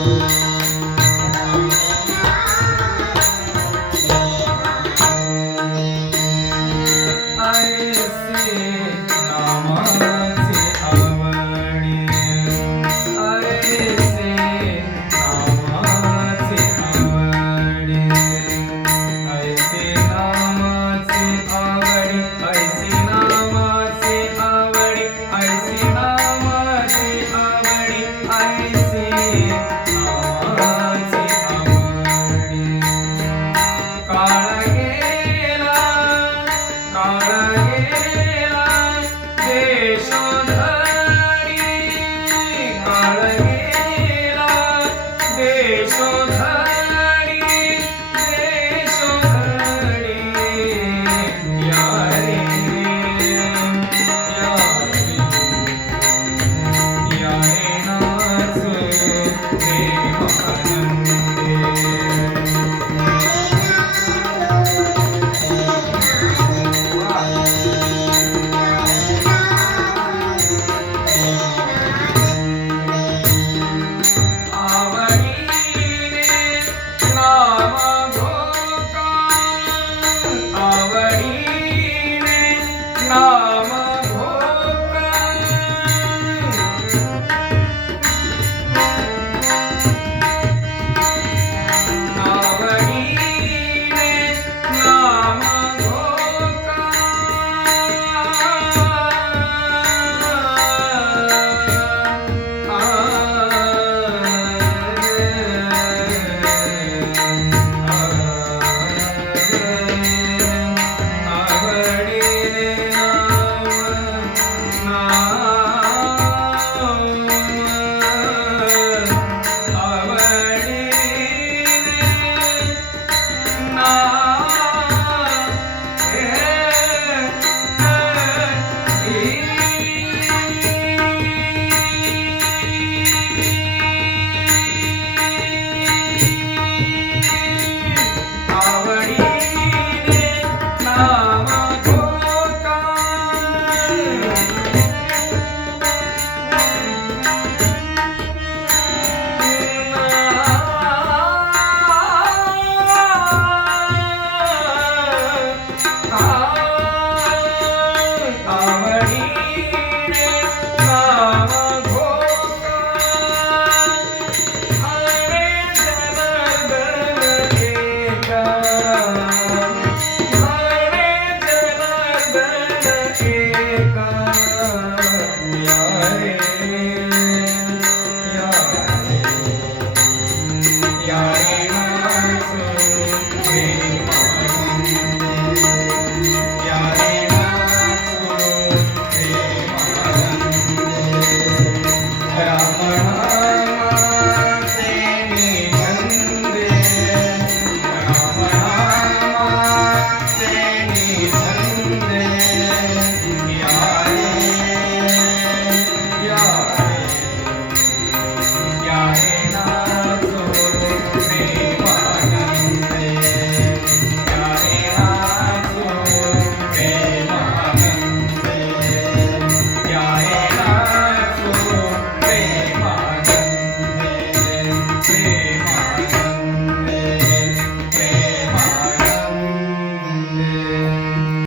Thank mm -hmm. you.